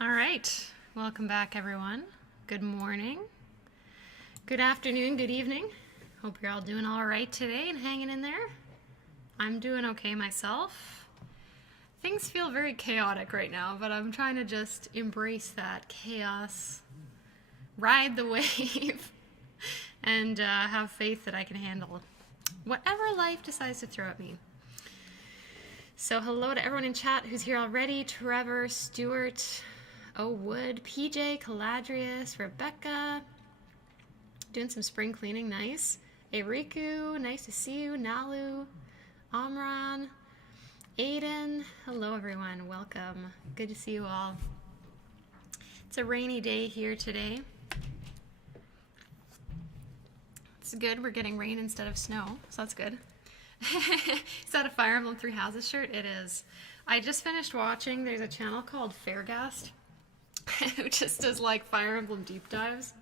All right, welcome back everyone. Good morning, good afternoon, good evening. Hope you're all doing all right today and hanging in there. I'm doing okay myself. Things feel very chaotic right now, but I'm trying to just embrace that chaos, ride the wave, and have faith that I can handle whatever life decides to throw at me. So hello to everyone in chat who's here already. Trevor, Stuart, Wood, PJ, Caladrius, Rebecca. Doing some spring cleaning, nice. Eriku, nice to see you. Nalu, Amran, Aiden. Hello everyone, welcome. Good to see you all. It's a rainy day here today. It's good, we're getting rain instead of snow, so that's good. Is that a Fire Emblem Three Houses shirt? It is. I just finished watching, there's a channel called Fairgast, who just does like Fire Emblem deep dives.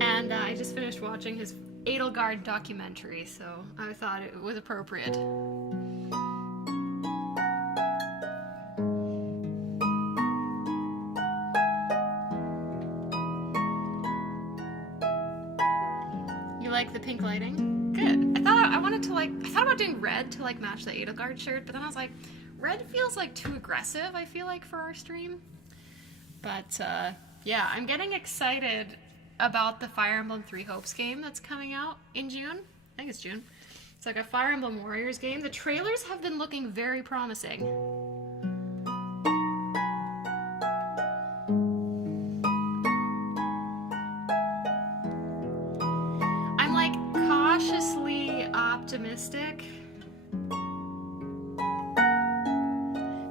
And I just finished watching his Edelgard documentary, so I thought it was appropriate. You like the pink lighting? Good. I thought about doing red to like match the Edelgard shirt, but then I was like, red feels like too aggressive, I feel like, for our stream. But yeah, I'm getting excited about the Fire Emblem Three Hopes game that's coming out in June. I think it's June. It's like a Fire Emblem Warriors game. The trailers have been looking very promising. I'm like cautiously optimistic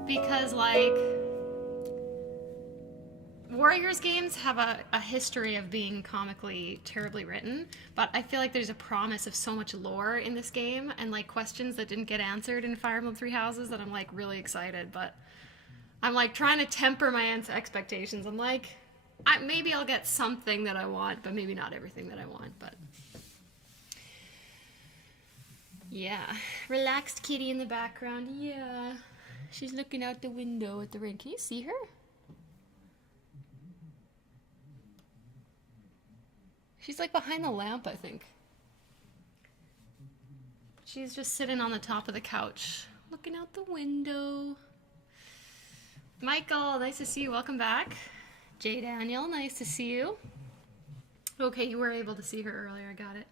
because like Warriors games have a history of being comically terribly written, but I feel like there's a promise of so much lore in this game and like questions that didn't get answered in Fire Emblem Three Houses that I'm like really excited, but I'm like trying to temper my expectations. I'm like, maybe I'll get something that I want, but maybe not everything that I want, but yeah. Relaxed kitty in the background, yeah. She's looking out the window at the rain. Can you see her? She's like behind the lamp, I think. She's just sitting on the top of the couch, looking out the window. Michael, nice to see you. Welcome back. J. Daniel, nice to see you. Okay, you were able to see her earlier. I got it.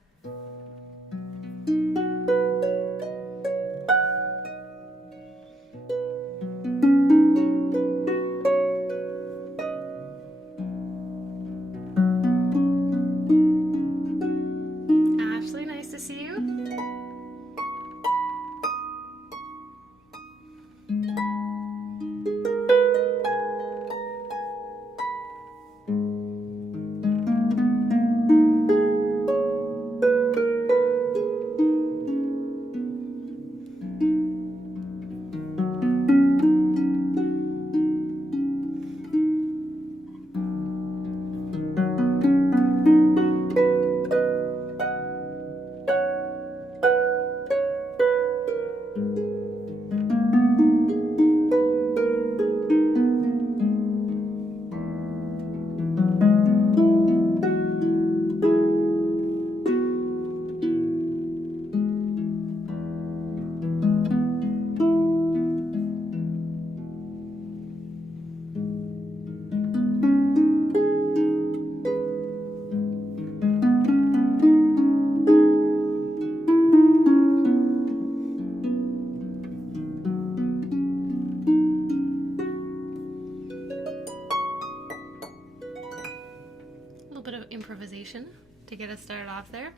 information to get us started off there.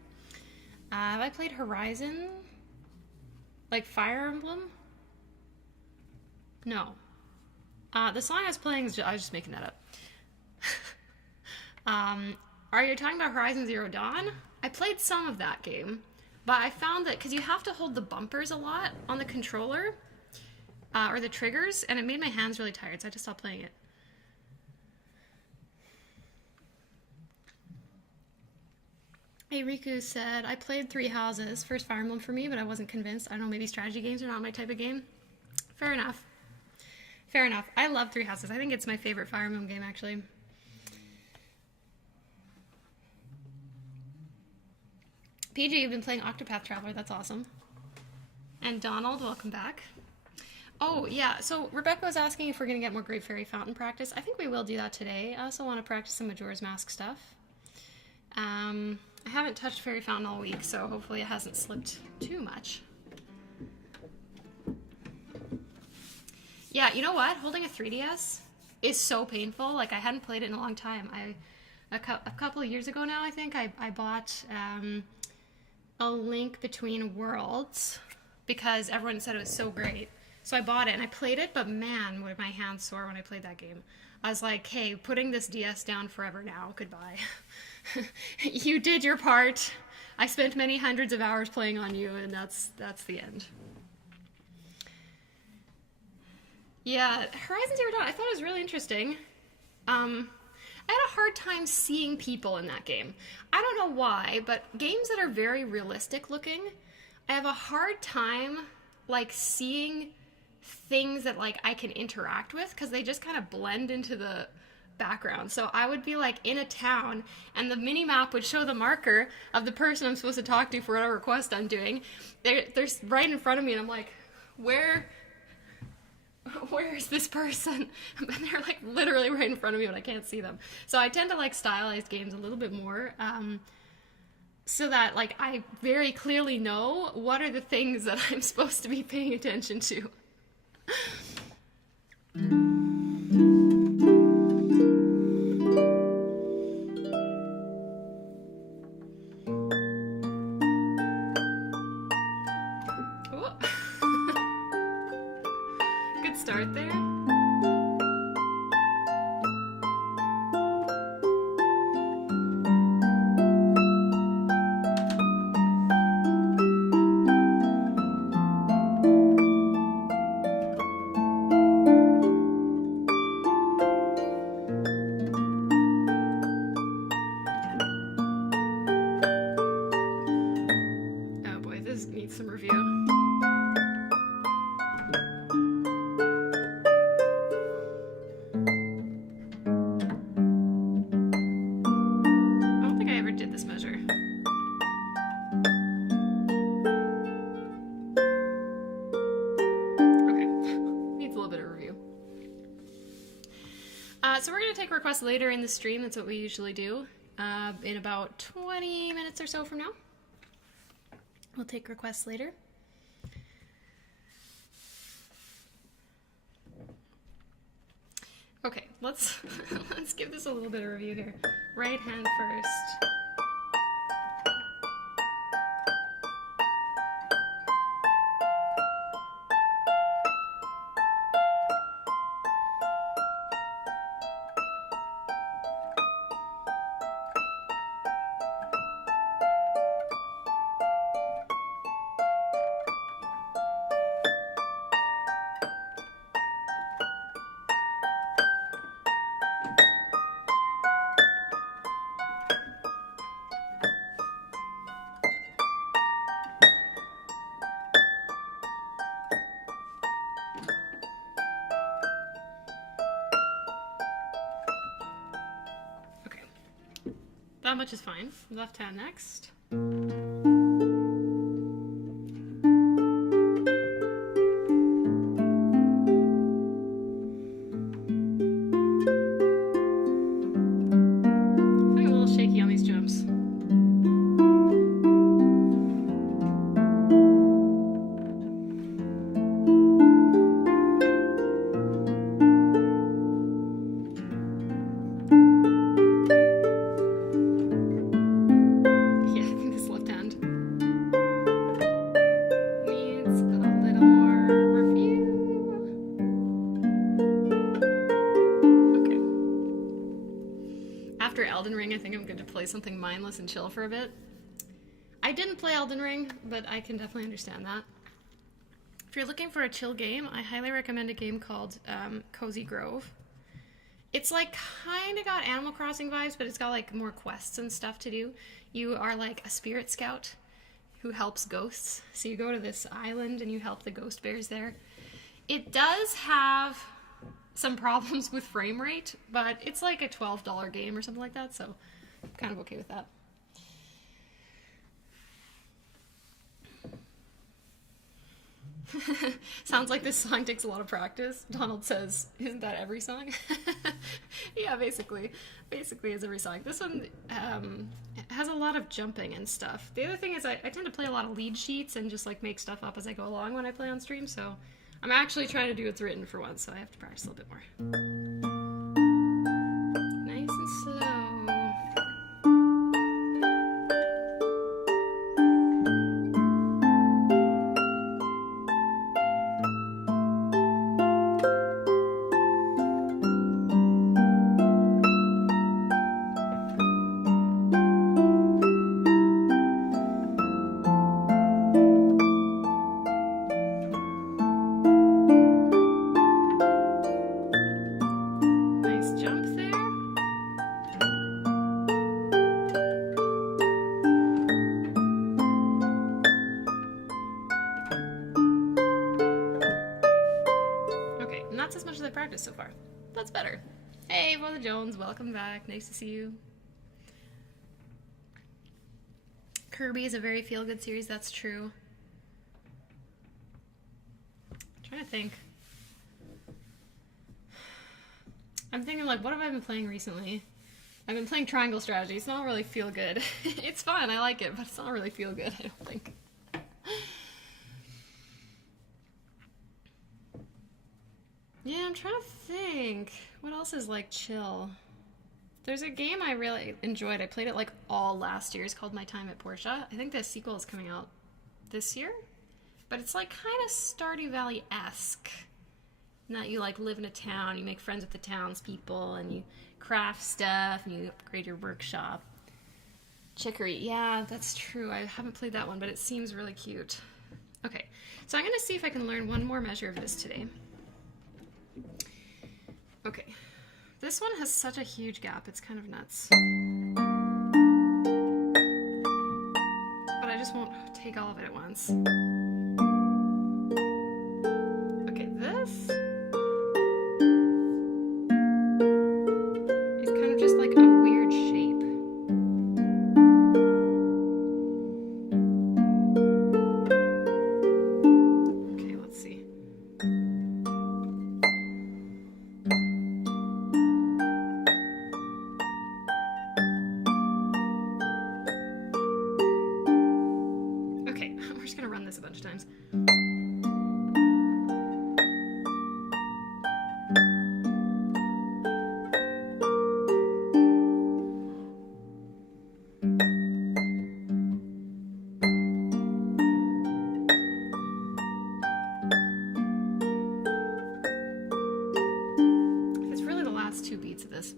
Have I played Horizon? Like Fire Emblem? No. The song I was playing, I was just making that up. Are you talking about Horizon Zero Dawn? I played some of that game, but I found that, because you have to hold the bumpers a lot on the controller, or the triggers, and it made my hands really tired, so I just stopped playing it. Hey, Riku said, I played Three Houses, first Fire Emblem for me, but I wasn't convinced. I don't know, maybe strategy games are not my type of game. Fair enough. Fair enough. I love Three Houses. I think it's my favorite Fire Emblem game, actually. PJ, you've been playing Octopath Traveler. That's awesome. And Donald, welcome back. Oh, yeah. So Rebecca was asking if we're going to get more Great Fairy Fountain practice. I think we will do that today. I also want to practice some Majora's Mask stuff. I haven't touched Fairy Fountain all week, so hopefully it hasn't slipped too much. Yeah, you know what? Holding a 3DS is so painful. Like, I hadn't played it in a long time. A couple of years ago now, I think, I bought A Link Between Worlds because everyone said it was so great. So I bought it and I played it, but man, were my hands sore when I played that game. I was like, hey, putting this DS down forever now. Goodbye. You did your part. I spent many hundreds of hours playing on you, and that's the end. Yeah, Horizon Zero Dawn, I thought it was really interesting. I had a hard time seeing people in that game. I don't know why, but games that are very realistic looking, I have a hard time, like, seeing things that, like, I can interact with, because they just kind of blend into the background. So I would be, like, in a town, and the mini-map would show the marker of the person I'm supposed to talk to for whatever quest I'm doing. They're right in front of me, and I'm like, where is this person? And they're, like, literally right in front of me, but I can't see them. So I tend to like stylized games a little bit more, so that, like, I very clearly know what are the things that I'm supposed to be paying attention to. Good start there. Oh boy, this needs some review. I don't think I ever did this measure. Okay, needs a little bit of review. So we're going to take requests later in the stream. That's what we usually do. In about 20 minutes or so from now. We'll take requests later. Okay, let's give this a little bit of review here. Right hand first. That much is fine. Left hand next. Feeling a little shaky on these jumps. play something mindless and chill for a bit. I didn't play Elden Ring, but I can definitely understand that. If you're looking for a chill game, I highly recommend a game called Cozy Grove. It's like kind of got Animal Crossing vibes, but it's got like more quests and stuff to do. You are like a spirit scout who helps ghosts. So you go to this island and you help the ghost bears there. It does have some problems with frame rate, but it's like a $12 game or something like that, so I'm kind of okay with that. Sounds like this song takes a lot of practice. Donald says, isn't that every song? Yeah, basically is every song. This one has a lot of jumping and stuff. The other thing is I tend to play a lot of lead sheets and just like make stuff up as I go along when I play on stream, so I'm actually trying to do what's written for once, so I have to practice a little bit more. Nice and slow. So far. That's better. Hey, Mother Jones, welcome back. Nice to see you. Kirby is a very feel-good series, that's true. I'm trying to think. I'm thinking, like, what have I been playing recently? I've been playing Triangle Strategy. It's not really feel-good. It's fun, I like it, but it's not really feel-good, I don't think. Yeah, I'm trying to think. What else is like chill? There's a game I really enjoyed. I played it like all last year. It's called My Time at Portia. I think the sequel is coming out this year. But it's like kind of Stardew Valley-esque. In that you like live in a town, you make friends with the townspeople, and you craft stuff, and you upgrade your workshop. Chicory. Yeah, that's true. I haven't played that one, but it seems really cute. Okay, so I'm going to see if I can learn one more measure of this today. Okay, this one has such a huge gap, it's kind of nuts. But I just won't take all of it at once. Okay, this is kind of just like a weird shape. Okay, let's see. A bunch of times. It's really the last two beats of this.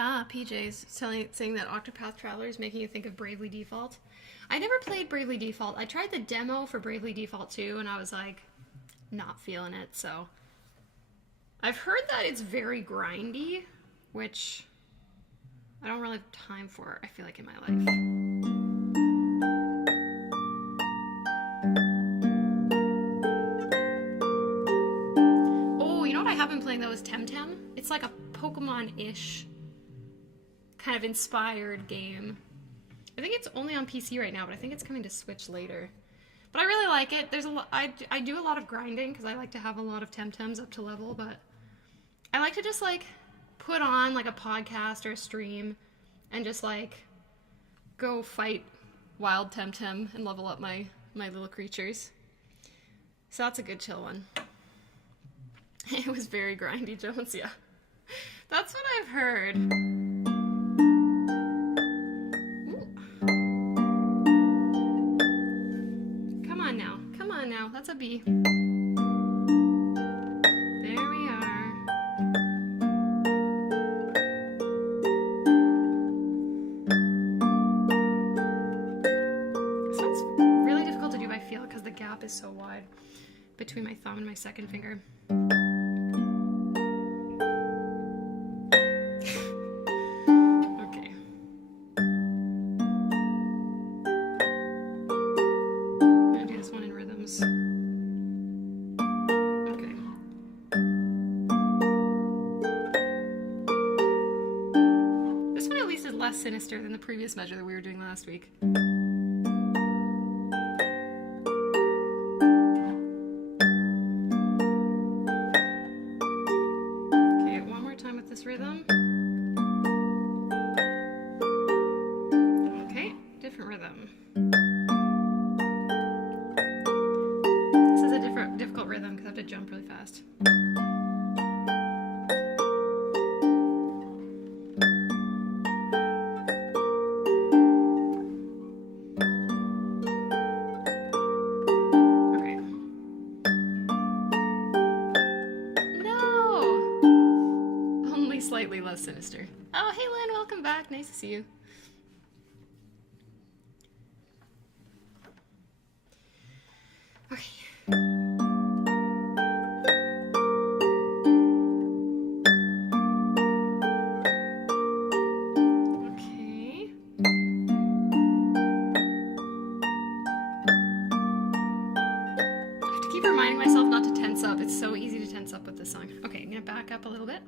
Ah, PJ's saying that Octopath Traveler is making you think of Bravely Default. I never played Bravely Default. I tried the demo for Bravely Default 2, and I was like, not feeling it, so. I've heard that it's very grindy, which I don't really have time for, I feel like, in my life. Oh, you know what I have been playing, though, is Temtem? It's like a Pokemon-ish kind of inspired game. I think it's only on PC right now, but I think it's coming to Switch later. But I really like it. There's a lot. I do a lot of grinding because I like to have a lot of Temtems up to level, but I like to just like put on like a podcast or a stream and just like go fight wild Temtem and level up my little creatures. So that's a good chill one. It was very grindy, Jones, yeah. That's what I've heard. Come on now. That's a B. second finger. Okay. I'm gonna do this one in rhythms. Okay. This one at least is less sinister than the previous measure that we were doing last week. Rhythm. Okay, different rhythm. This is a difficult rhythm because I have to jump really fast. Slightly less sinister. Oh, hey Lynn, welcome back. Nice to see you. Okay. Okay. I have to keep reminding myself not to tense up. It's so easy to tense up with this song. Okay, I'm gonna back up a little bit.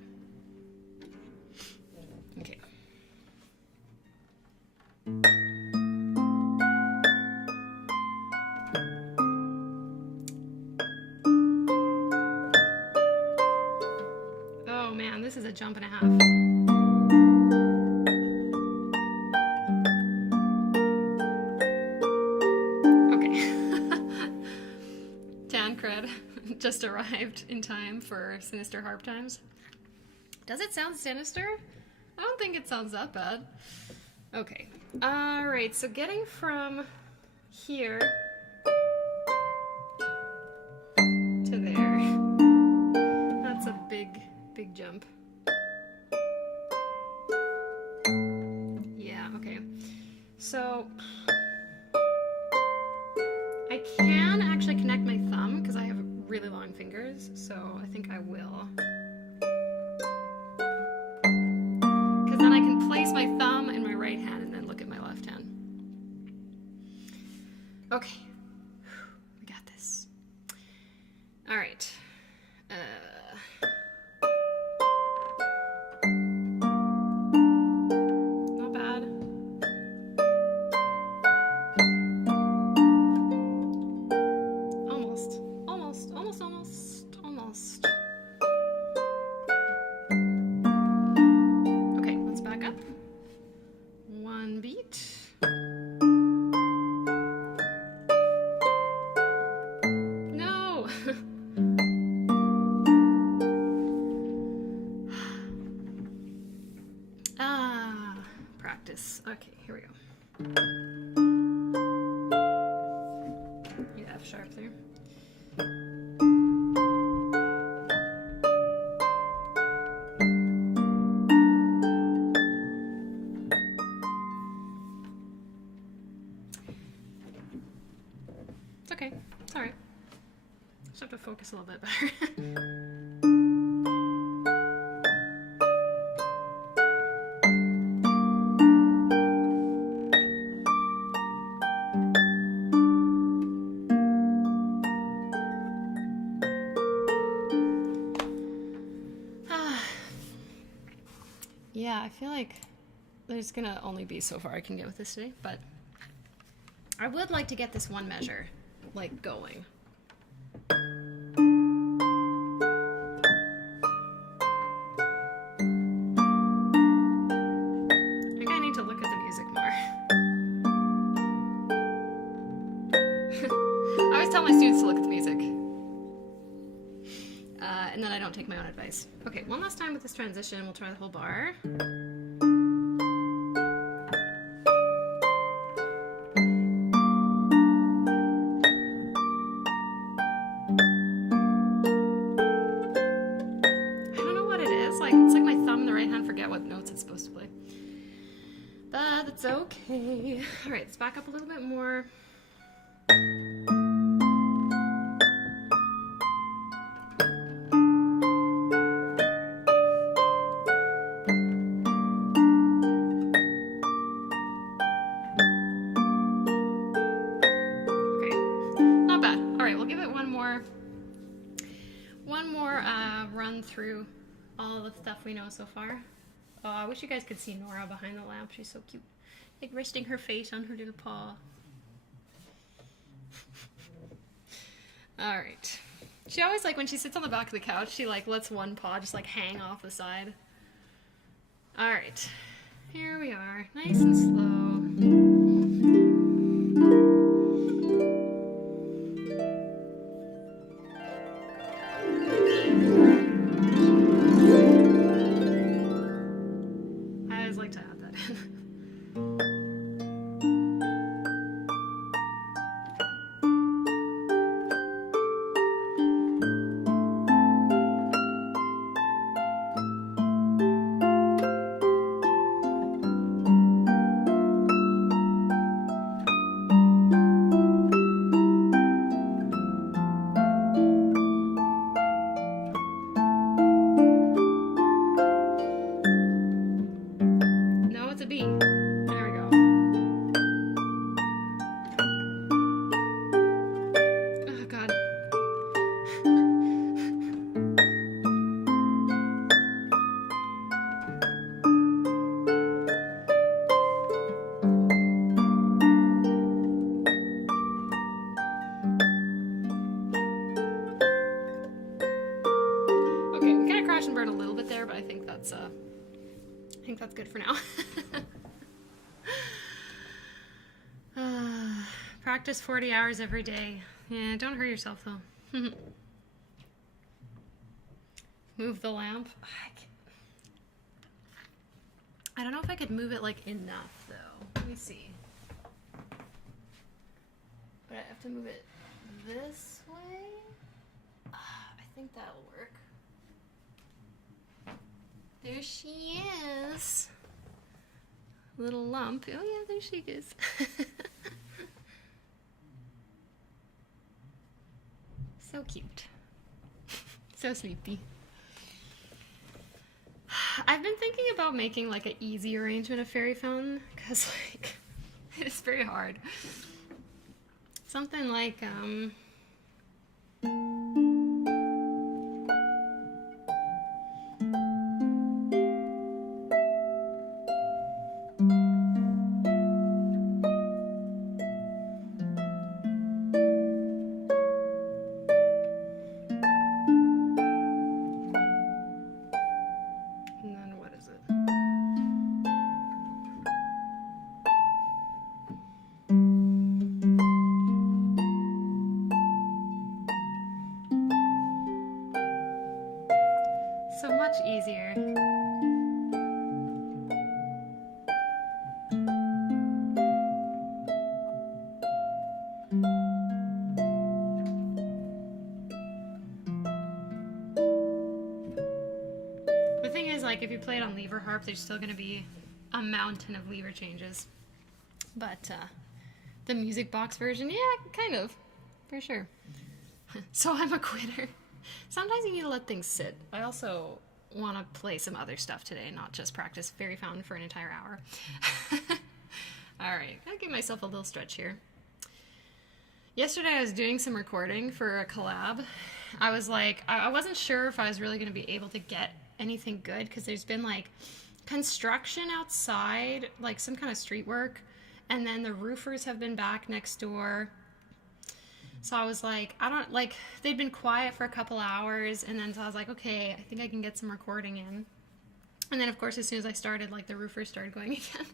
Okay. Oh man, this is a jump and a half. Okay. Tancred just arrived in time for Sinister Harp Times. Does it sound sinister? I don't think it sounds that bad. Okay. Alright, so getting from here to there. That's a big jump. Yeah, okay. So I can actually connect my thumb because I have really long fingers, so I think I will. Then I can place my thumb in my right hand and then look at my left hand. Okay, we got this. All right. Not bad. Almost. One beat. No! Practice. Okay, here we go. You F sharp there. It's okay. It's alright. Just have to focus a little bit better. Yeah, I feel like there's gonna only be so far I can get with this today, but I would like to get this one measure, like, going. I think I need to look at the music more. I always tell my students to look at the music. And then I don't take my own advice. Okay, one last time with this transition. We'll try the whole bar. I don't know what it is. It's like my thumb and the right hand forget what notes it's supposed to play. But it's okay. All right, let's back up a little bit more. through all the stuff we know so far. Oh, I wish you guys could see Nora behind the lamp. She's so cute. Like resting her face on her little paw. All right. She always, like, when she sits on the back of the couch, she, like, lets one paw just, like, hang off the side. All right. Here we are. Nice and slow. I always like to add that in. That's good for now. Practice 40 hours every day. Yeah, don't hurt yourself though. Move the lamp. I don't know if I could move it like enough though. Let me see. But I have to move it this way. I think that'll work. There she is. Little lump. Oh yeah, there she is. So cute. So sleepy. I've been thinking about making like an easy arrangement of fairy fountain because like it's very hard. Something like easier. The thing is, like, if you play it on lever harp, there's still going to be a mountain of lever changes. But the music box version, yeah, kind of, for sure. So I'm a quitter. Sometimes you need to let things sit. I also want to play some other stuff today, not just practice Fairy Fountain for an entire hour. All right, I'll give myself a little stretch here. Yesterday I was doing some recording for a collab. I was like, I wasn't sure if I was really going to be able to get anything good because there's been like construction outside, like some kind of street work, and then the roofers have been back next door. So I was like, they'd been quiet for a couple hours, and then so I was like, okay, I think I can get some recording in. And then, of course, as soon as I started, like, the roofers started going again.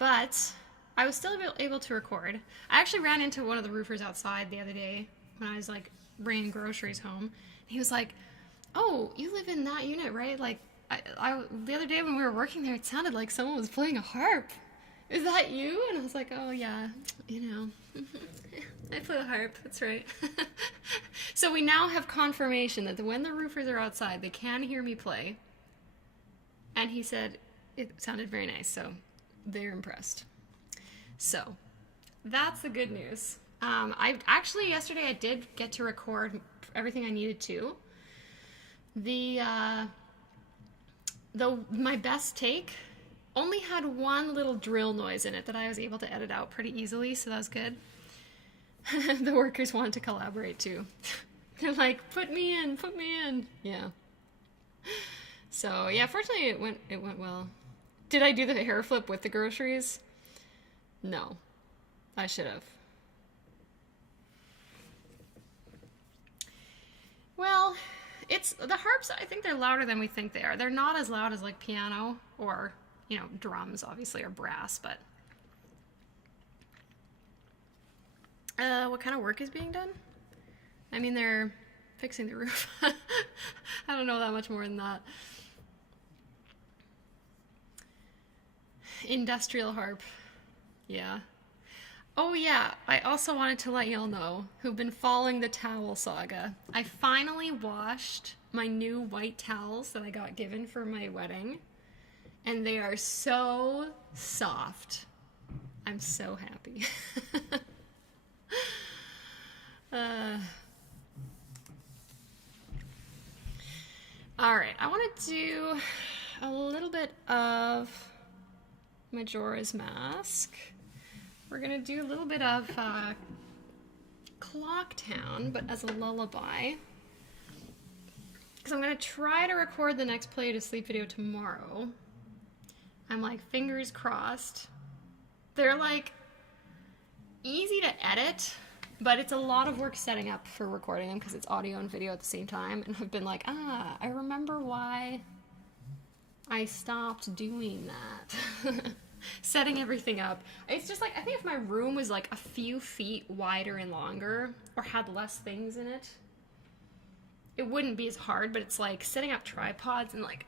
But I was still able to record. I actually ran into one of the roofers outside the other day when I was, like, bringing groceries home. And he was like, oh, you live in that unit, right? Like, the other day when we were working there, it sounded like someone was playing a harp. Is that you? And I was like, oh, yeah, you know. I play the harp, that's right. So we now have confirmation that when the roofers are outside, they can hear me play. And he said it sounded very nice, so they're impressed. So that's the good news. Yesterday I did get to record everything I needed to. My best take only had one little drill noise in it that I was able to edit out pretty easily, so that was good. The workers wanted to collaborate too. They're like, put me in. Yeah. So yeah, fortunately it went well. Did I do the hair flip with the groceries? No. I should have. Well, it's the harps, I think they're louder than we think they are. They're not as loud as like piano or, drums obviously, or brass, but what kind of work is being done? I mean, they're fixing the roof. I don't know that much more than that. Industrial harp. Yeah. Oh yeah, I also wanted to let y'all know who've been following the towel saga. I finally washed my new white towels that I got given for my wedding, and they are so soft. I'm so happy. All right, I want to do a little bit of Majora's Mask. We're going to do a little bit of Clocktown, but as a lullaby. Because I'm going to try to record the next Play to Sleep video tomorrow. I'm like, fingers crossed. They're like easy to edit, but it's a lot of work setting up for recording them because it's audio and video at the same time. And I've been like, I remember why I stopped doing that. Setting everything up. It's just like, I think if my room was like a few feet wider and longer, or had less things in it, it wouldn't be as hard, but it's like setting up tripods and like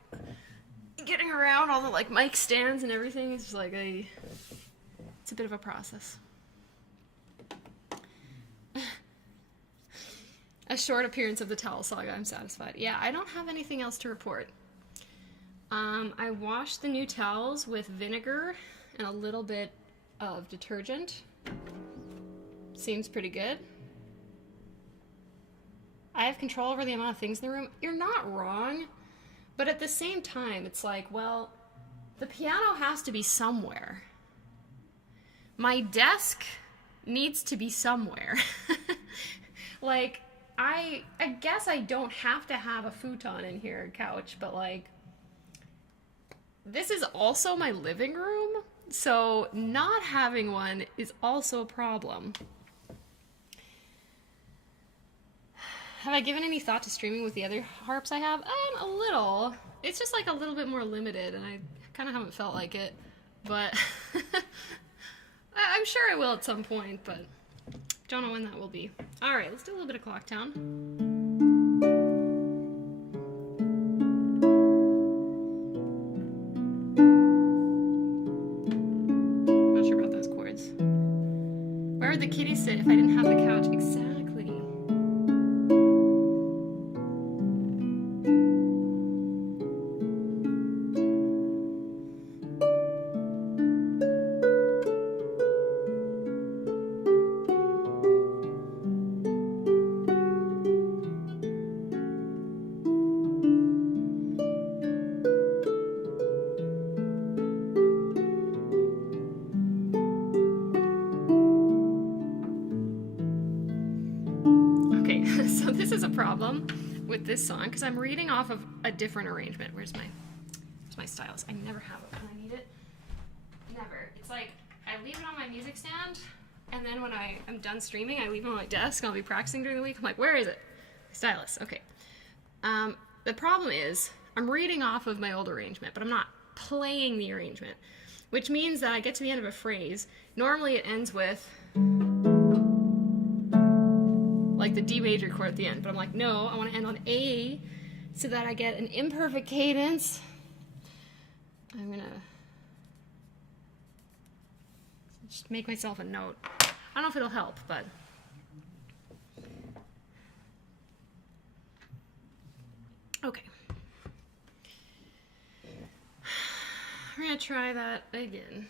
getting around all the like mic stands and everything. It's just like it's a bit of a process. A short appearance of the towel saga, I'm satisfied. Yeah, I don't have anything else to report. I washed the new towels with vinegar and a little bit of detergent. Seems pretty good. I have control over the amount of things in the room. You're not wrong, but at the same time, it's like, well, the piano has to be somewhere. My desk needs to be somewhere. Like, I guess I don't have to have a futon in here, couch, but like, this is also my living room, so not having one is also a problem. Have I given any thought to streaming with the other harps I have? A little. It's just like a little bit more limited, and I kind of haven't felt like it, but I'm sure I will at some point, but don't know when that will be. All right, let's do a little bit of Clocktown. Where would the kitty sit if I didn't have the couch? Exactly. So this is a problem with this song because I'm reading off of a different arrangement. Where's my stylus? I never have it when I need it. Never. It's like I leave it on my music stand, and then when I'm done streaming, I leave it on my desk. I'll be practicing during the week. I'm like, where is it? Stylus. Okay. The problem is I'm reading off of my old arrangement, but I'm not playing the arrangement, which means that I get to the end of a phrase. Normally it ends with like the D major chord at the end, but I'm like, no, I want to end on A so that I get an imperfect cadence. I'm gonna just make myself a note. I don't know if it'll help, but okay. We're gonna try that again.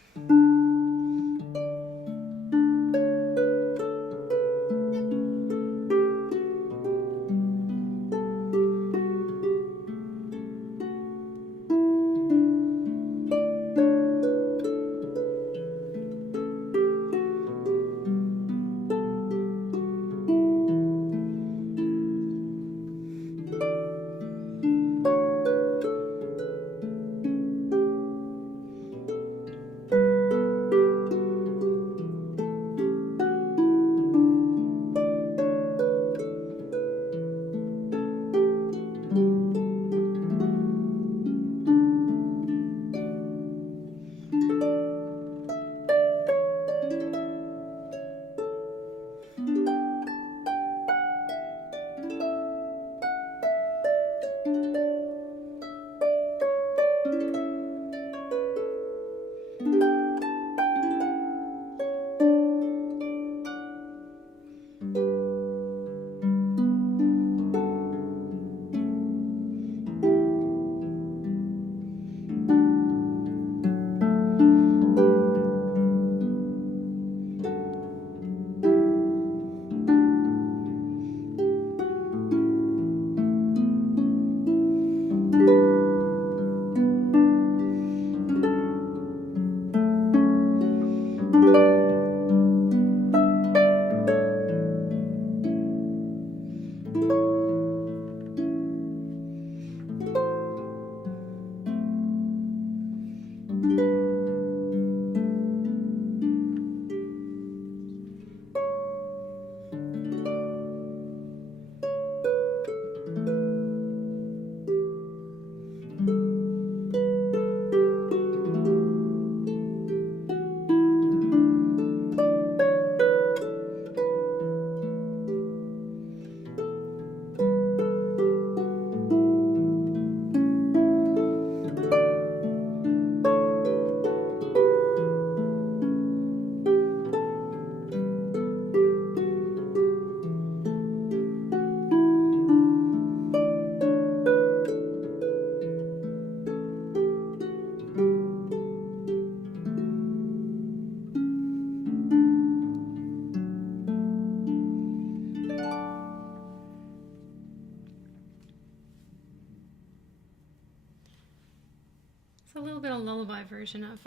It's a little bit of lullaby version of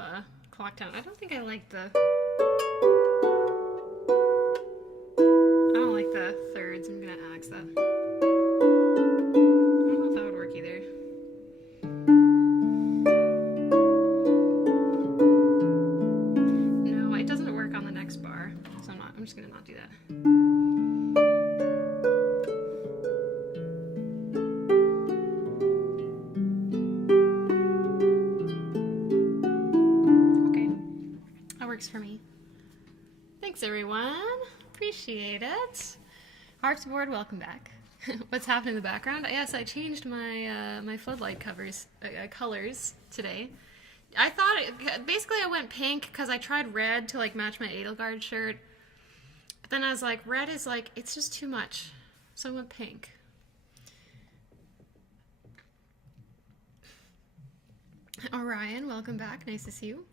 Clock Town. I don't think I like the... I don't like the thirds. I'm gonna axe that. I don't know if that would work either. No, it doesn't work on the next bar, so I'm just gonna not do that. Okay, that works for me. Thanks everyone, appreciate it. Harp's board, welcome back. What's happening in the background? Yes, I changed my my floodlight colors today. I thought basically I went pink because I tried red to like match my Edelgard shirt, but then I was like, red is like, it's just too much, so I went pink. Orion, welcome back. Nice to see you.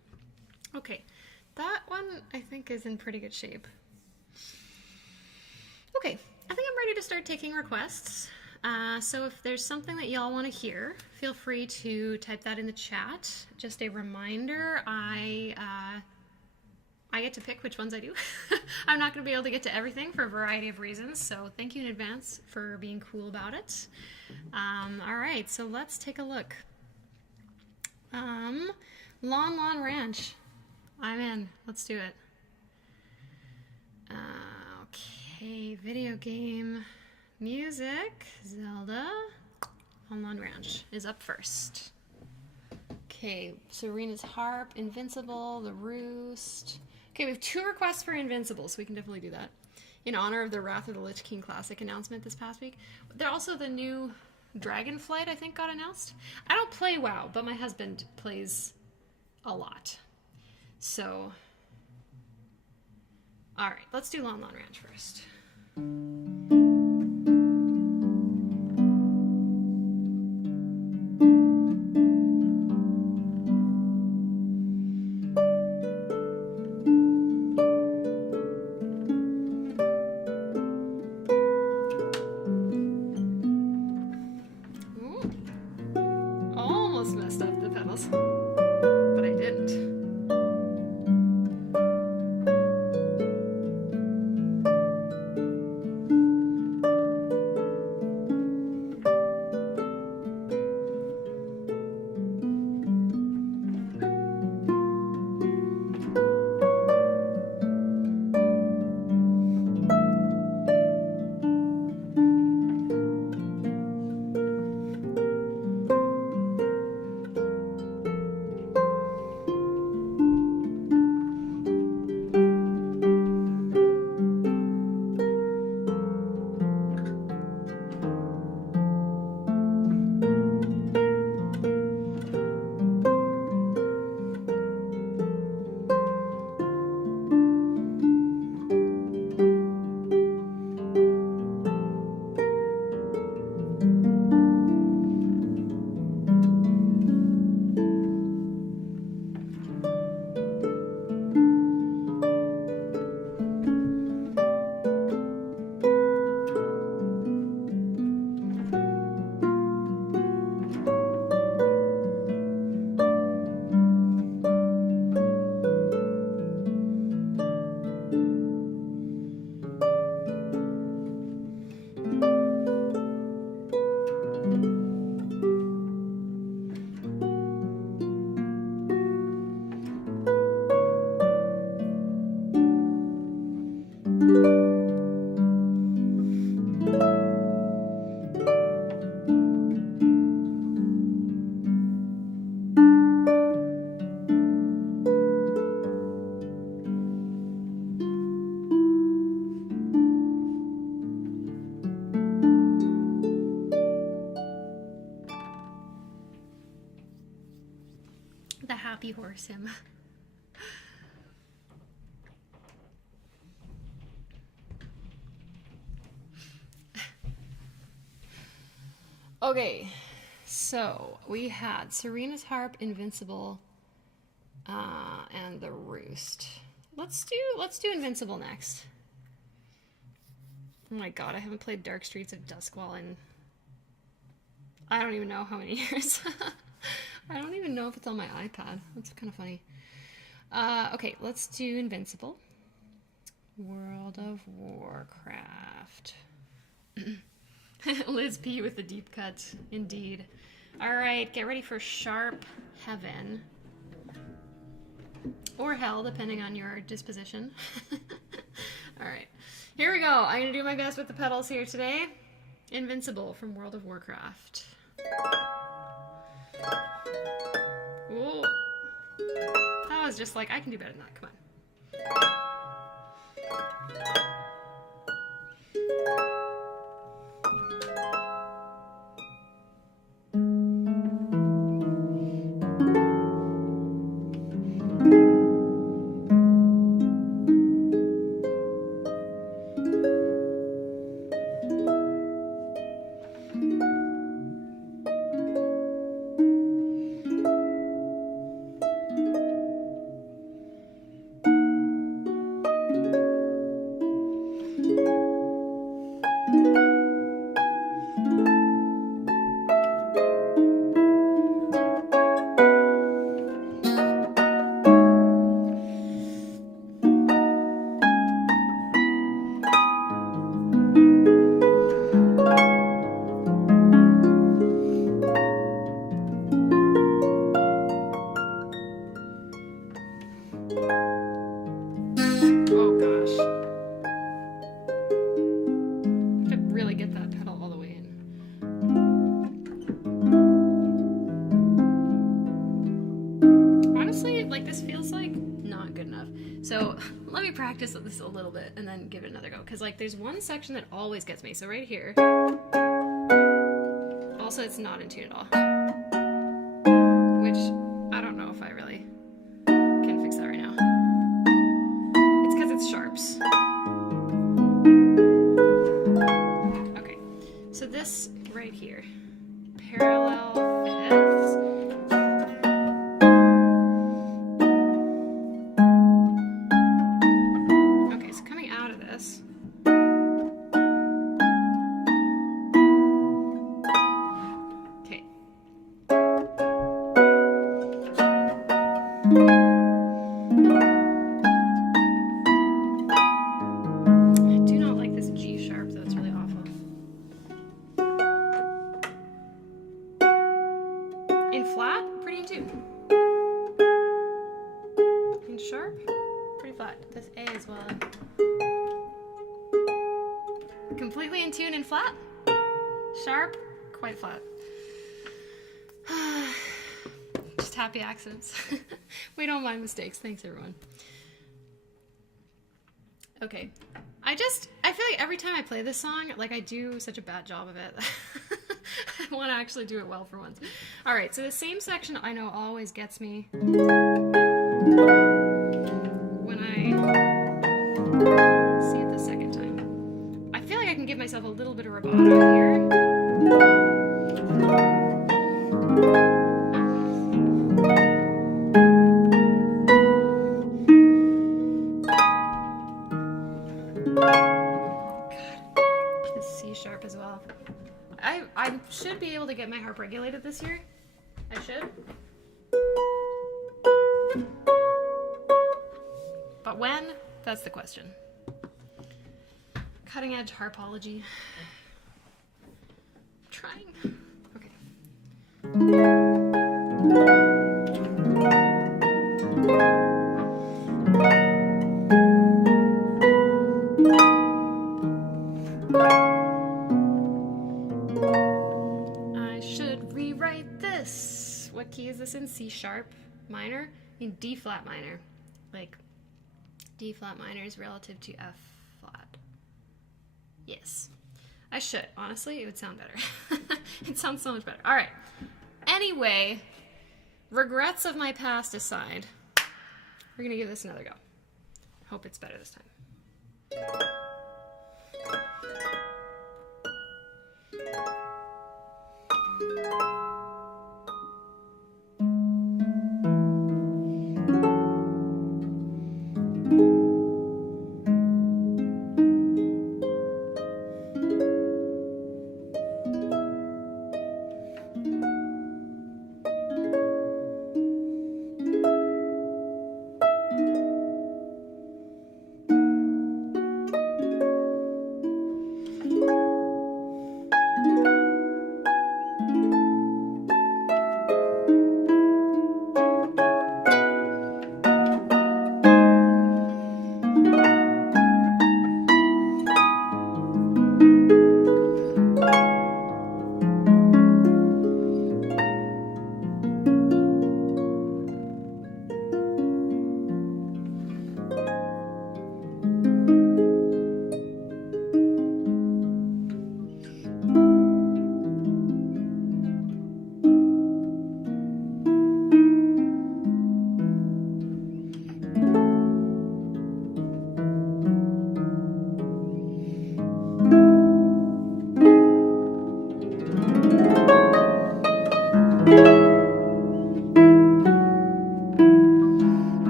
Okay, that one I think is in pretty good shape. Okay, I think I'm ready to start taking requests. So if there's something that y'all want to hear, feel free to type that in the chat. Just a reminder, I get to pick which ones I do. I'm not going to be able to get to everything for a variety of reasons, so thank you in advance for being cool about it. All right, so let's take a look. Lon Ranch. I'm in. Let's do it. Okay, video game, music, Zelda, Lon Ranch is up first. Okay, Serena's Harp, Invincible, The Roost. Okay, we have 2 requests for Invincible, so we can definitely do that. In honor of the Wrath of the Lich King Classic announcement this past week. There also the new Dragonflight, I think, got announced. I don't play WoW, but my husband plays a lot. So, alright, let's do Lon Ranch first. Ooh. Almost messed up the pedals, but I didn't. The happy horse him. Okay, so we had Serena's Harp, Invincible, and The Roost. Let's do Invincible next. Oh my god, I haven't played Dark Streets of Duskwall in I don't even know how many years. I don't even even know if it's on my iPad. That's kind of funny. Okay, let's do Invincible. World of Warcraft. Liz P with the deep cut, indeed. All right, get ready for Sharp Heaven. Or Hell, depending on your disposition. All right, here we go. I'm going to do my best with the pedals here today. Invincible from World of Warcraft. Ooh. That was just like, I can do better than that. Come on. Practice this a little bit and then give it another go, because like there's one section that always gets me. So right here, also it's not in tune at all, which I don't know if I really can fix that right now. It's because it's sharps. Okay, so this right here, parallel fifths. Completely in tune and flat. Sharp, quite flat. Just happy accidents. We don't mind mistakes. Thanks, everyone. Okay. I feel like every time I play this song, like I do such a bad job of it. I want to actually do it well for once. All right, so the same section I know always gets me when I see it the second time. I feel like I can give myself a little bit of rubato here. God, this C sharp as well. I should be able to get my harp regulated this year. I should. But when? That's the question. Cutting edge harpology. Trying. Okay. I should rewrite this. What key is this in? C sharp minor? In D flat minor. Like D flat minor is relative to F flat. Yes. I should. Honestly, it would sound better. It sounds so much better. All right. Anyway, regrets of my past aside, we're going to give this another go. Hope it's better this time.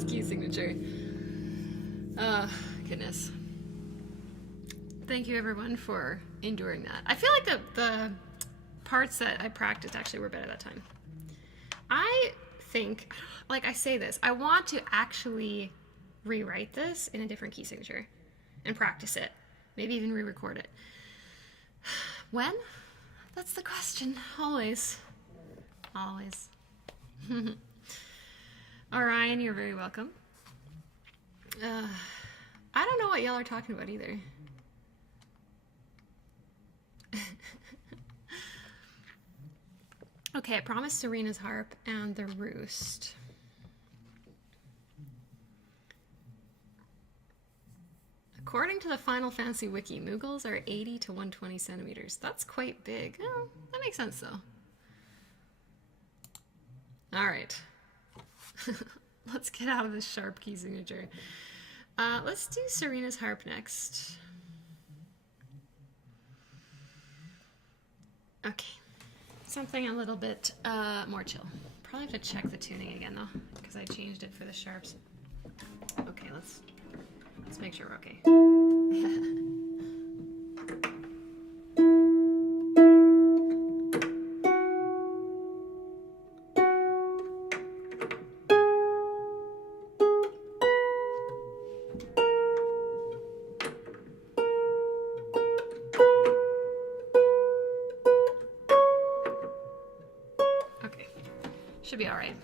this key signature. Goodness. Thank you everyone for enduring that. I feel like the parts that I practiced actually were better that time. I think, like I say this, I want to actually rewrite this in a different key signature and practice it. Maybe even re-record it. When? That's the question. Always. Always. Orion, you're very welcome. I don't know what y'all are talking about either. Okay, I promised Serena's harp and the roost. According to the Final Fantasy wiki, Moogles are 80 to 120 centimeters. That's quite big. Oh, that makes sense though. All right. Let's get out of this sharp key signature. Let's do Serena's harp next. Okay. Something a little bit more chill. Probably have to check the tuning again though, because I changed it for the sharps. Okay, let's make sure we're okay. Okay, should be all right.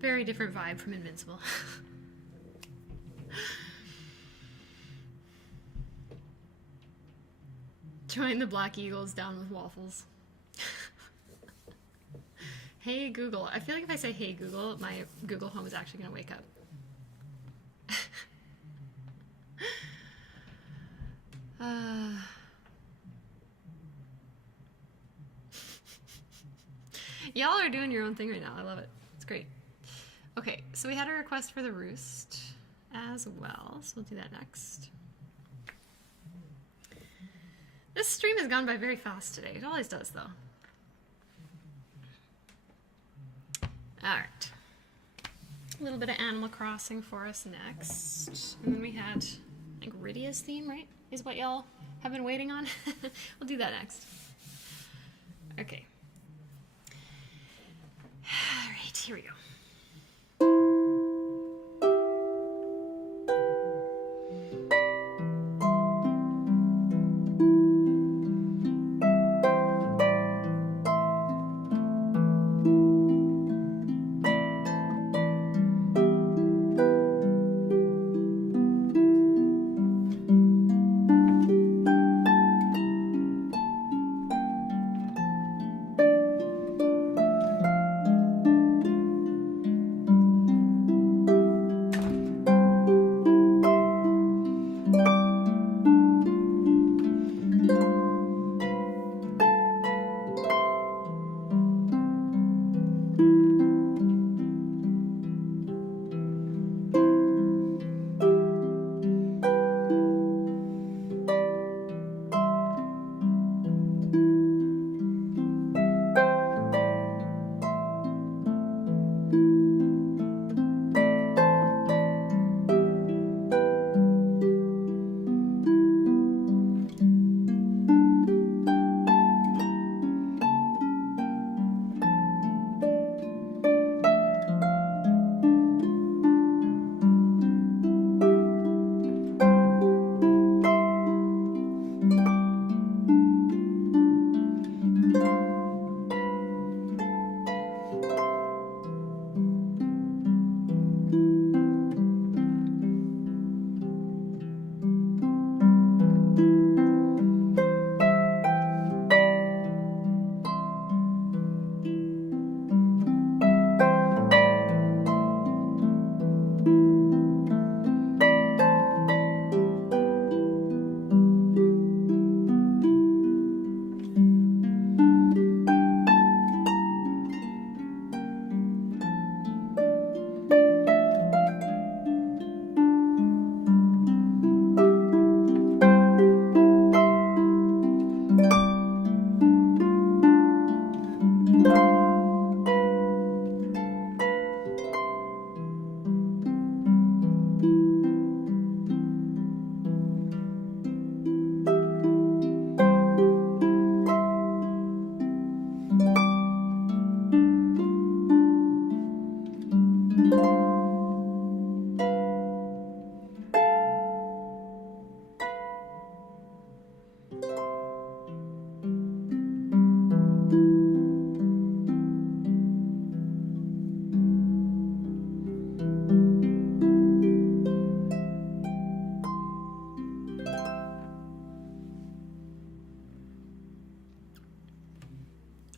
Very different vibe from Invincible. Join the Black Eagles down with waffles. Hey Google. I feel like if I say hey Google, my Google Home is actually going to wake up. Y'all are doing your own thing right now. I love it. It's great. Okay, so we had a request for the roost as well, so we'll do that next. This stream has gone by very fast today. It always does, though. All right. A little bit of Animal Crossing for us next. And then we had, I think, Rydia's theme, right? Is what y'all have been waiting on. We'll do that next. Okay. All right, here we go.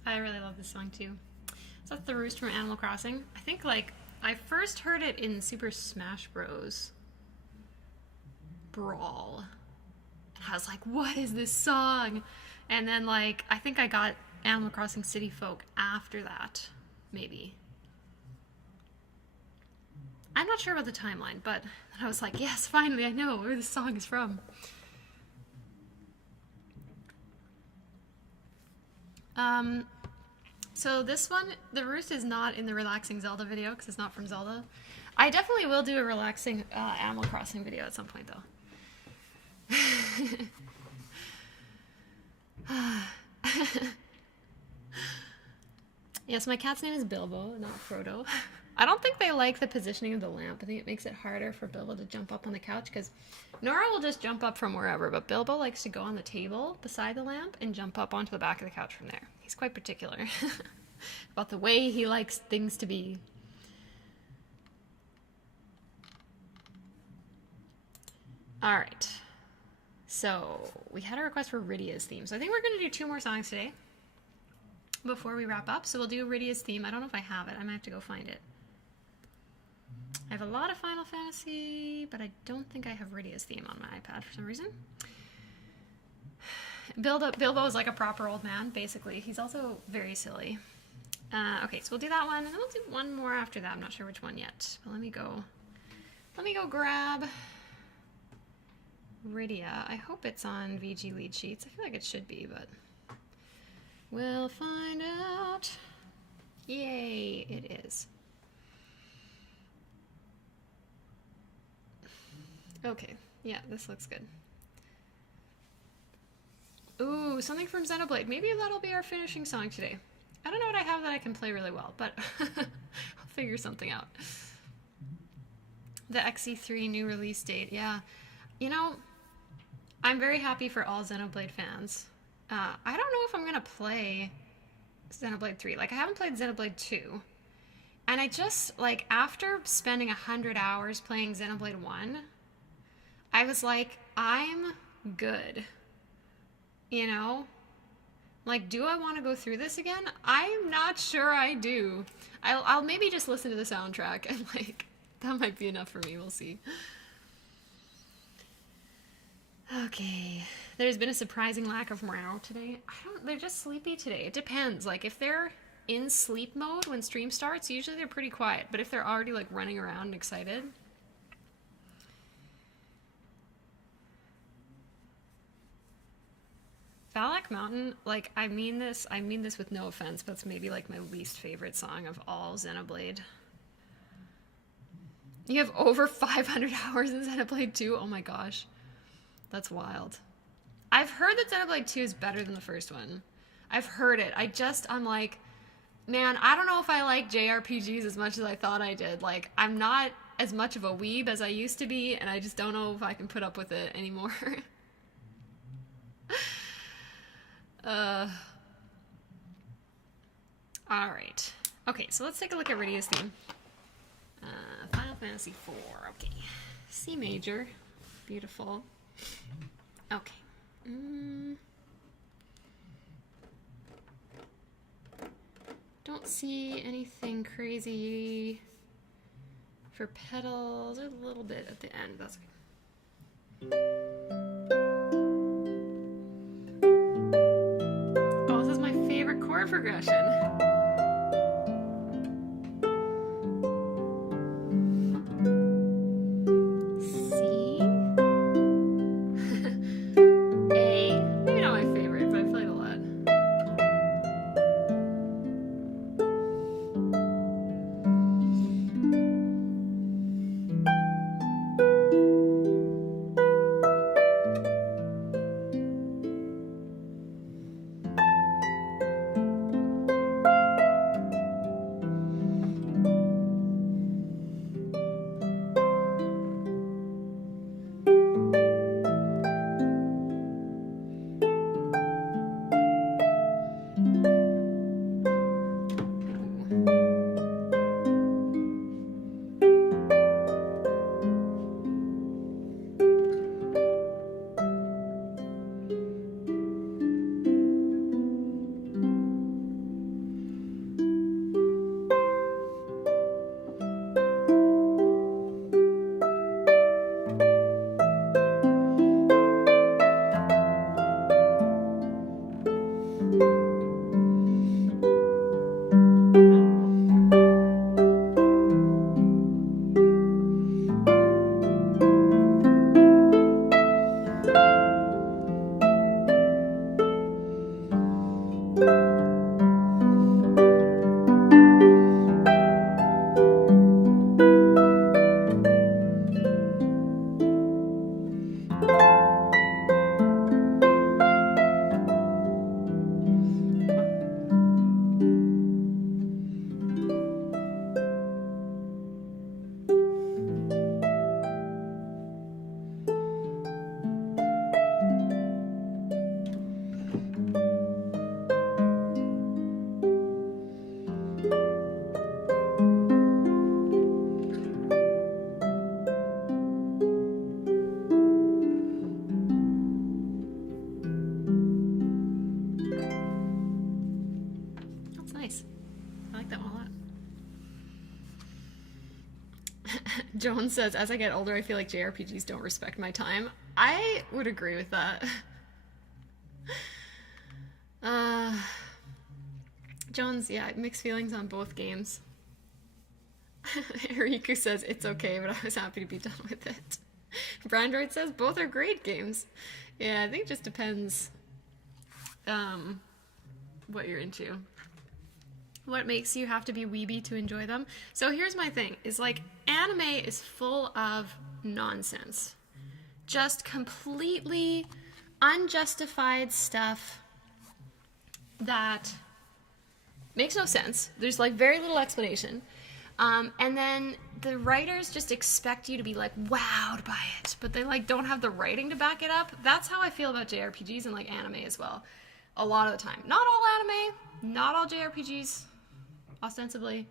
I really love this song too. So that's the Roost from Animal Crossing. I think like I first heard it in Super Smash Bros. Brawl. And I was like, what is this song? And then like I think I got Animal Crossing City Folk after that, maybe. I'm not sure about the timeline, but I was like, yes, finally I know where this song is from. So this one, the Roost is not in the relaxing Zelda video because it's not from Zelda. I definitely will do a relaxing Animal Crossing video at some point though. Yes, my cat's name is Bilbo, not Frodo. I don't think they like the positioning of the lamp. I think it makes it harder for Bilbo to jump up on the couch because Nora will just jump up from wherever, but Bilbo likes to go on the table beside the lamp and jump up onto the back of the couch from there. He's quite particular about the way he likes things to be. All right. So we had a request for Rydia's theme. So I think we're going to do 2 more songs today before we wrap up. So we'll do Rydia's theme. I don't know if I have it. I might have to go find it. I have a lot of Final Fantasy, but I don't think I have Rydia's theme on my iPad for some reason. Bilbo is like a proper old man, basically. He's also very silly. Okay, so we'll do that one, and then we'll do one more after that. I'm not sure which one yet, but let me go grab Rydia. I hope it's on VG lead sheets. I feel like it should be, but we'll find out. Yay, it is. Okay, yeah, this looks good. Ooh, something from Xenoblade. Maybe that'll be our finishing song today. I don't know what I have that I can play really well, but I'll figure something out. The XE3 new release date, yeah. You know, I'm very happy for all Xenoblade fans. I don't know if I'm going to play Xenoblade 3. Like, I haven't played Xenoblade 2. And I just, like, after spending 100 hours playing Xenoblade 1, I was like, I'm good. You know? Like, do I want to go through this again? I'm not sure I do. I'll maybe just listen to the soundtrack and, like, that might be enough for me. We'll see. Okay. There's been a surprising lack of morale today. They're just sleepy today. It depends. Like, if they're in sleep mode when stream starts, usually they're pretty quiet. But if they're already, like, running around and excited... Valak Mountain, like, I mean this with no offense, but it's maybe like my least favorite song of all Xenoblade. You have over 500 hours in Xenoblade 2? Oh my gosh. That's wild. I've heard that Xenoblade 2 is better than the first one. I've heard it. I'm like, man, I don't know if I like JRPGs as much as I thought I did. Like, I'm not as much of a weeb as I used to be, and I just don't know if I can put up with it anymore. Alright. Okay, so let's take a look at Rydia's theme. Final Fantasy IV. Okay. C major. Beautiful. Okay. Don't see anything crazy for pedals. There's a little bit at the end. That's okay. Chord progression. C. A. Maybe not my favorite, but I played a lot. Jones says, as I get older, I feel like JRPGs don't respect my time. I would agree with that. Jones, yeah, mixed feelings on both games. Eriku says, it's okay, but I was happy to be done with it. Brandroid says, both are great games. Yeah, I think it just depends what you're into. What makes you have to be weeby to enjoy them? So here's my thing, is like, anime is full of nonsense. Just completely unjustified stuff that makes no sense. There's like very little explanation. And then the writers just expect you to be like wowed by it, but they like don't have the writing to back it up. That's how I feel about JRPGs and like anime as well. A lot of the time. Not all anime, not all JRPGs, ostensibly,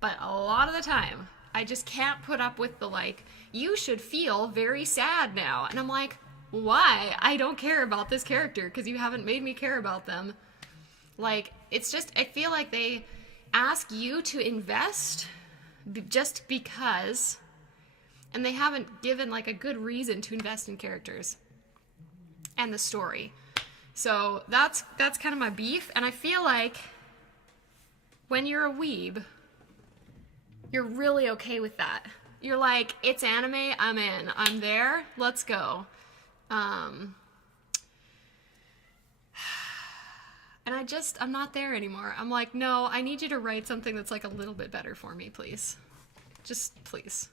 but a lot of the time, I just can't put up with the like, you should feel very sad now. And I'm like, why? I don't care about this character because you haven't made me care about them. Like, it's just, I feel like they ask you to invest just because, and they haven't given like a good reason to invest in characters and the story. So that's kind of my beef, and I feel like when you're a weeb, you're really okay with that. You're like, it's anime, I'm in, I'm there, let's go. And I'm not there anymore. I'm like, no, I need you to write something that's like a little bit better for me, please. Just please.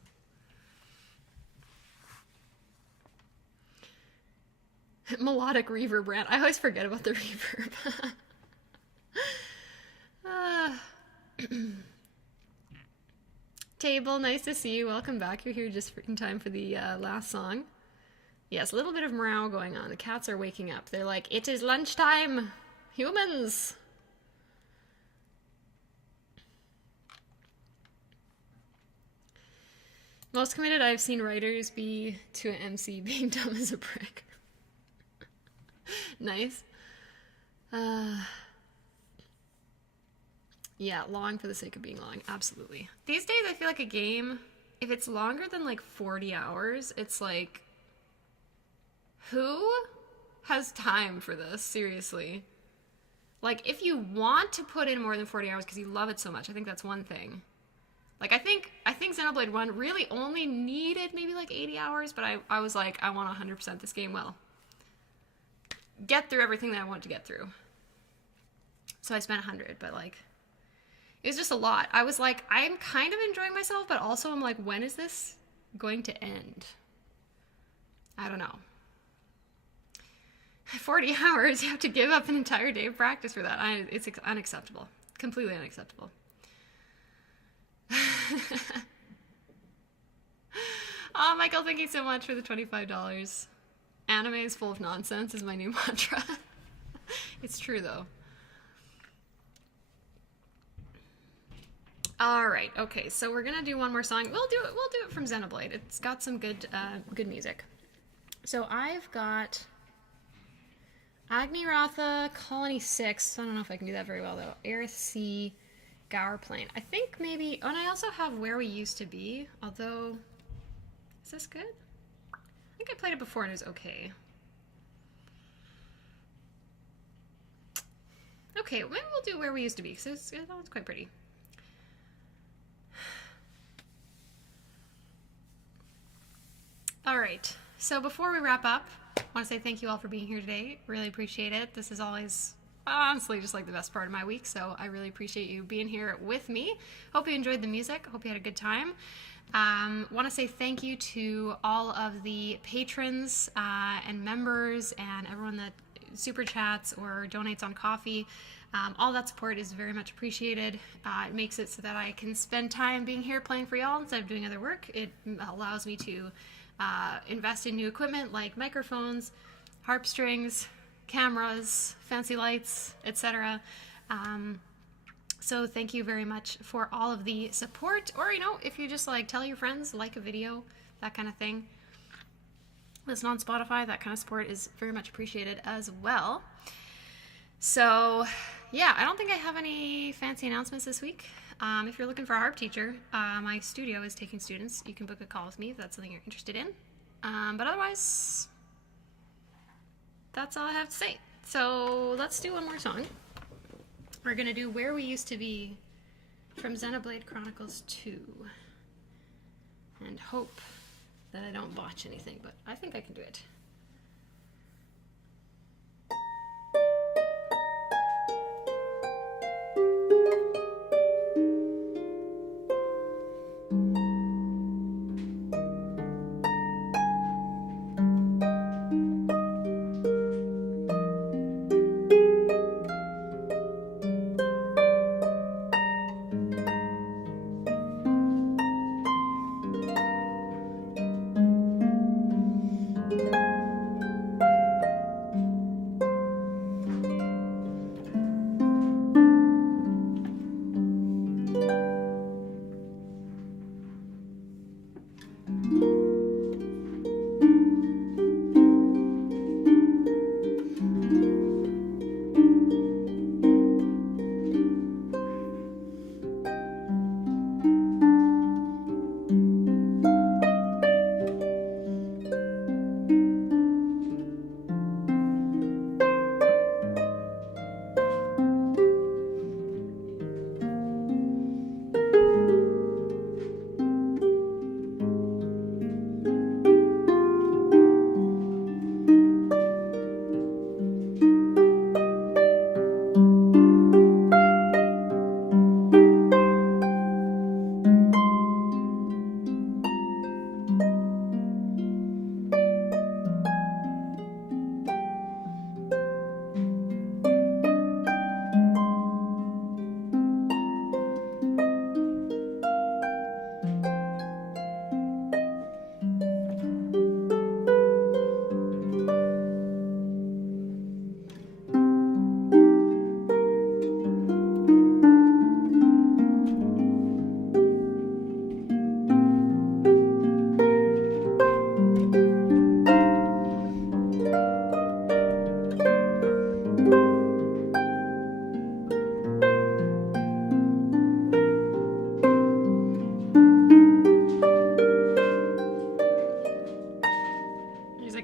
Melodic reverb rant. I always forget about the reverb. Table, nice to see you. Welcome back. You're here just in time for the last song. Yes, a little bit of morale going on. The cats are waking up. They're like, it is lunchtime. Humans. Most committed I've seen writers be to an MC being dumb as a prick. Nice. Yeah, long for the sake of being long. Absolutely. These days I feel like a game, if it's longer than like 40 hours, it's like, who has time for this? Seriously. Like, if you want to put in more than 40 hours because you love it so much, I think that's one thing. Like, I think Xenoblade 1 really only needed maybe like 80 hours, but I was like, I want to 100% this game well. Get through everything that I want to get through. So I spent 100, but like, it was just a lot. I was like, I'm kind of enjoying myself, but also I'm like, when is this going to end? I don't know. 40 hours, you have to give up an entire day of practice for that. It's unacceptable. Completely unacceptable. Oh, Michael, thank you so much for the $25. Anime is full of nonsense is my new mantra. It's true, though. All right, okay, so we're gonna do one more song. We'll do it from Xenoblade. It's got some good music. So I've got Agniratha, Colony 6. I don't know if I can do that very well, though. Aerith Sea, Gower Plain. I think maybe... Oh, and I also have Where We Used to Be, although... Is this good? I think I played it before and it was okay. Okay, maybe we'll do Where We Used to Be, because that one's quite pretty. All right, so before we wrap up, I want to say thank you all for being here today. Really appreciate it. This is always, honestly, just like the best part of my week, so I really appreciate you being here with me. Hope you enjoyed the music. Hope you had a good time. Want to say thank you to all of the patrons and members and everyone that super chats or donates on Coffee. All that support is very much appreciated. It makes it so that I can spend time being here playing for y'all instead of doing other work. It allows me to invest in new equipment like microphones, harp strings, cameras, fancy lights, etc. So thank you very much for all of the support, or if you just like tell your friends, like a video, that kind of thing. Listen on Spotify, that kind of support is very much appreciated as well. So yeah, I don't think I have any fancy announcements this week. If you're looking for a harp teacher, my studio is taking students. You can book a call with me if that's something you're interested in. But otherwise, that's all I have to say. So let's do one more song. We're going to do Where We Used to Be from Xenoblade Chronicles 2. And hope that I don't botch anything, but I think I can do it.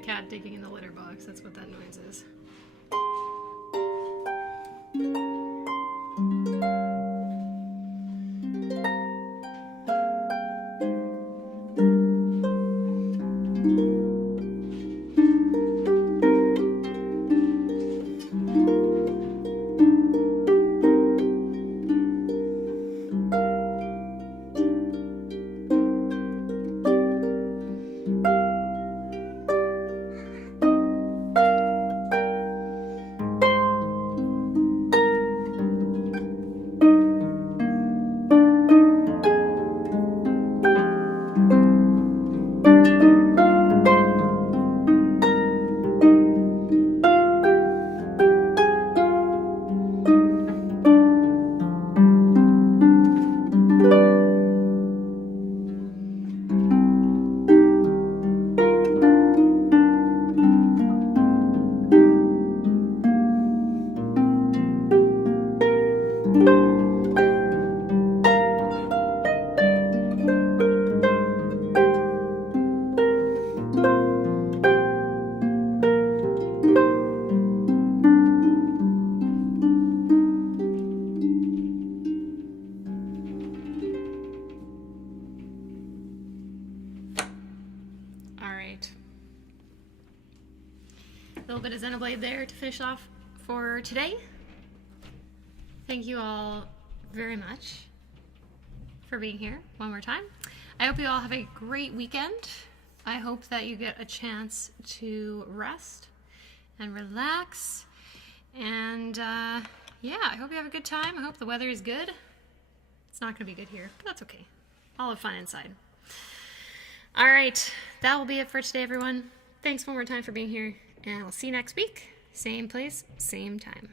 Cat digging in the litter box. That's what that noise is. A little bit of Xenoblade there to finish off for today. Thank you all very much for being here one more time. I hope you all have a great weekend. I hope that you get a chance to rest and relax. And yeah, I hope you have a good time. I hope the weather is good. It's not going to be good here, but that's okay. I'll have fun inside. All right, that will be it for today, everyone. Thanks one more time for being here, and I'll see you next week. Same place, same time.